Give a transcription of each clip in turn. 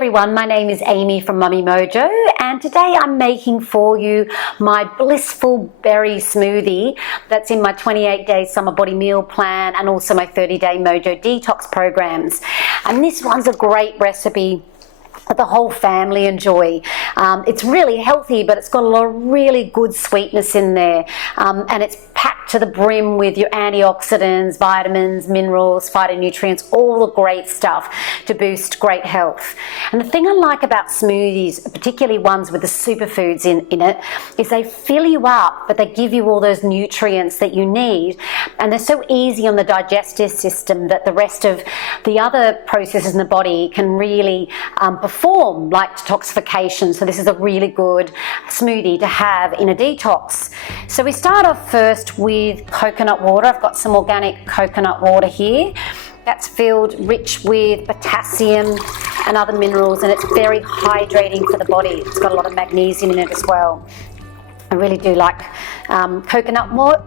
everyone, my name is Amy from Mummy Mojo, and today I'm making for you my blissful berry smoothie that's in my 28-day summer body meal plan and also my 30-day Mojo detox programs. And this one's a great recipe that the whole family enjoy. It's really healthy, but it's got a lot of really good sweetness in there, and it's packed to the brim with your antioxidants, vitamins, minerals, phytonutrients, all the great stuff to boost great health. And the thing I like about smoothies, particularly ones with the superfoods in it, is they fill you up, but they give you all those nutrients that you need, and they're so easy on the digestive system that the rest of the other processes in the body can really perform like detoxification. So this is a really good smoothie to have in a detox. So we start off first with coconut water. I've got some organic coconut water here. That's filled rich with potassium and other minerals, and it's very hydrating for the body. It's got a lot of magnesium in it as well. I really do like coconut water,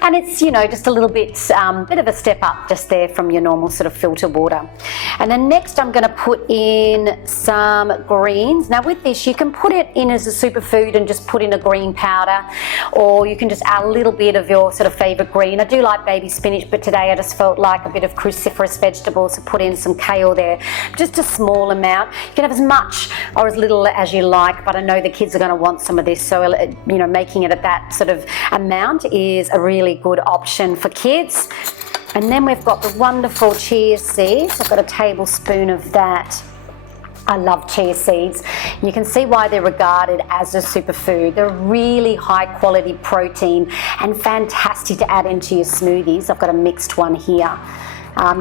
and it's, you know, just a little bit of a step up just there from your normal sort of filter water. And then next I'm going to put in some greens. Now with this you can put it in as a superfood and just put in a green powder, or you can just add a little bit of your sort of favorite green. I do like baby spinach, but today I just felt like a bit of cruciferous vegetables, so put in some kale there, just a small amount. You can have as much or as little as you like, but I know the kids are going to want some of this, so you know, making it at that sort of amount is a really good option for kids. And then we've got the wonderful chia seeds. I've got a tablespoon of that. I love chia seeds. You can see why they're regarded as a superfood. They're really high quality protein and fantastic to add into your smoothies. I've got a mixed one here.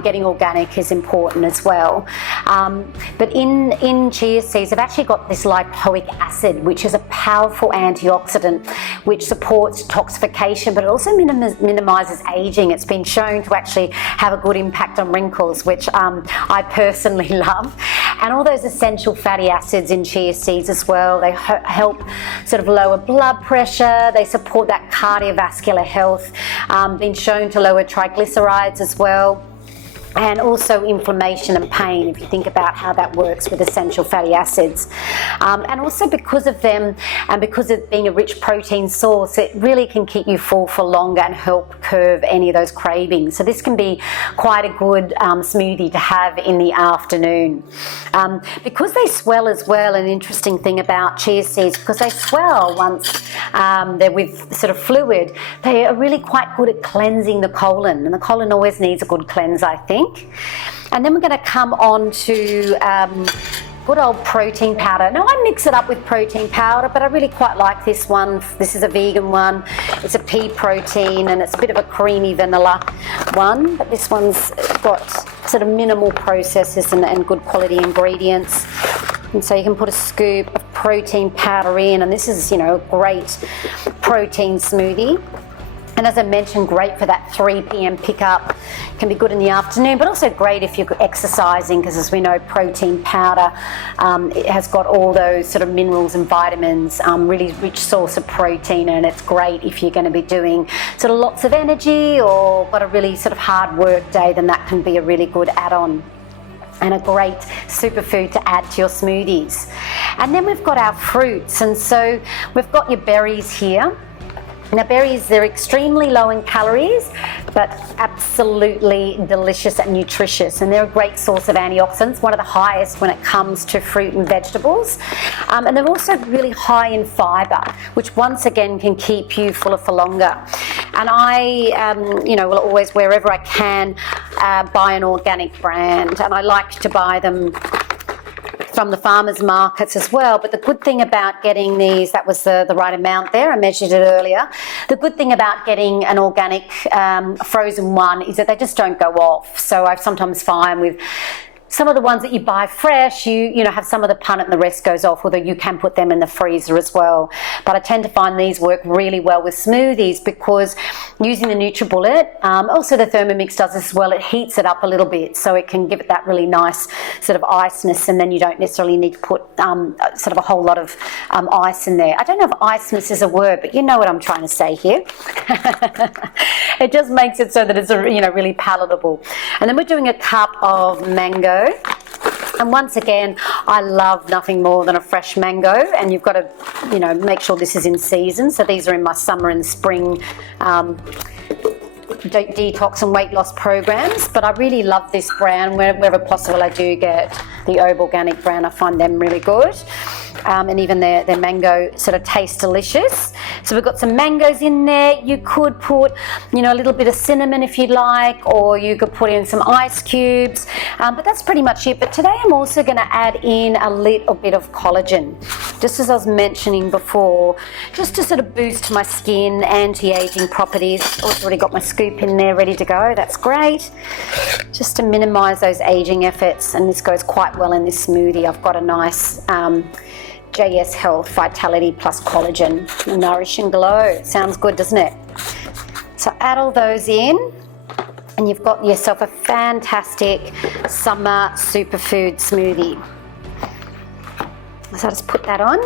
Getting organic is important as well. But in chia seeds, they've actually got this lipoic acid, which is a powerful antioxidant which supports detoxification, but it also minimizes aging. It's been shown to actually have a good impact on wrinkles, which I personally love. And all those essential fatty acids in chia seeds as well, they help sort of lower blood pressure, they support that cardiovascular health, been shown to lower triglycerides as well, and also inflammation and pain, if you think about how that works with essential fatty acids. And also because of them, and because of being a rich protein source, it really can keep you full for longer and help curb any of those cravings. So this can be quite a good smoothie to have in the afternoon. Because they swell as well, an interesting thing about chia seeds, because they swell once they're with sort of fluid, they are really quite good at cleansing the colon, and the colon always needs a good cleanse, I think. And then we're going to come on to good old protein powder. Now I mix it up with protein powder, but I really quite like this one. This is a vegan one. It's a pea protein, and it's a bit of a creamy vanilla one, but this one's got sort of minimal processes and good quality ingredients. And so you can put a scoop of protein powder in, and this is, you know, a great protein smoothie. And as I mentioned, great for that 3 p.m. pickup. Can be good in the afternoon, but also great if you're exercising, because as we know, protein powder, it has got all those sort of minerals and vitamins, really rich source of protein, and it's great if you're going to be doing sort of lots of energy or got a really sort of hard work day, then that can be a really good add-on and a great superfood to add to your smoothies. And then we've got our fruits, and so we've got your berries here. Now berries, they're extremely low in calories, but absolutely delicious and nutritious, and they're a great source of antioxidants, one of the highest when it comes to fruit and vegetables. And they're also really high in fiber, which once again can keep you fuller for longer. And I, you know, will always, wherever I can, buy an organic brand, and I like to buy them from the farmers markets as well. But the good thing about getting these, that was the right amount there, I measured it earlier. The good thing about getting an organic frozen one is that they just don't go off. So I sometimes find with some of the ones that you buy fresh, you know, have some of the punnet and the rest goes off, although you can put them in the freezer as well. But I tend to find these work really well with smoothies because using the NutriBullet, also the Thermomix does this as well, it heats it up a little bit so it can give it that really nice sort of iceness, and then you don't necessarily need to put sort of a whole lot of ice in there. I don't know if iceness is a word, but you know what I'm trying to say here. It just makes it so that it's, you know, really palatable. And then we're doing a cup of mango. And once again, I love nothing more than a fresh mango, and you've got to, you know, make sure this is in season. So these are in my summer and spring detox and weight loss programs, but I really love this brand. Wherever possible, I do get the Herb Organic brand. I find them really good. And even their mango sort of tastes delicious. So we've got some mangoes in there. You could put, you know, a little bit of cinnamon if you'd like, or you could put in some ice cubes, but that's pretty much it. But today I'm also going to add in a little bit of collagen, just as I was mentioning before, just to sort of boost my skin, anti-aging properties. I've already got my scoop in there ready to go. That's great. Just to minimize those aging efforts, and this goes quite well in this smoothie. I've got a nice JS Health Vitality Plus Collagen Nourish and Glow. Sounds good, doesn't it? So add all those in, and you've got yourself a fantastic summer superfood smoothie. So I'll just put that on.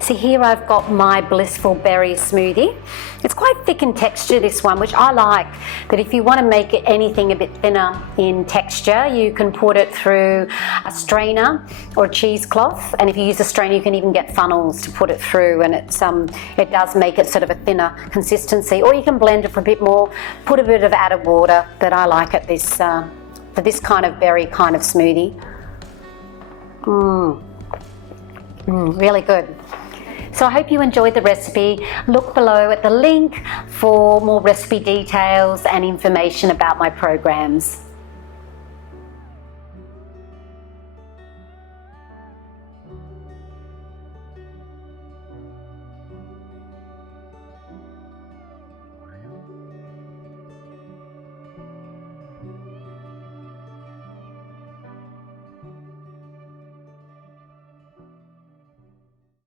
So here I've got my blissful berry smoothie. It's quite thick in texture, this one, which I like. But if you want to make it anything a bit thinner in texture, you can put it through a strainer or a cheesecloth. And if you use a strainer, you can even get funnels to put it through, and it does make it sort of a thinner consistency. Or you can blend it for a bit more, put a bit of added water. But I like it for this kind of berry kind of smoothie. Really good. So I hope you enjoyed the recipe. Look below at the link for more recipe details and information about my programs.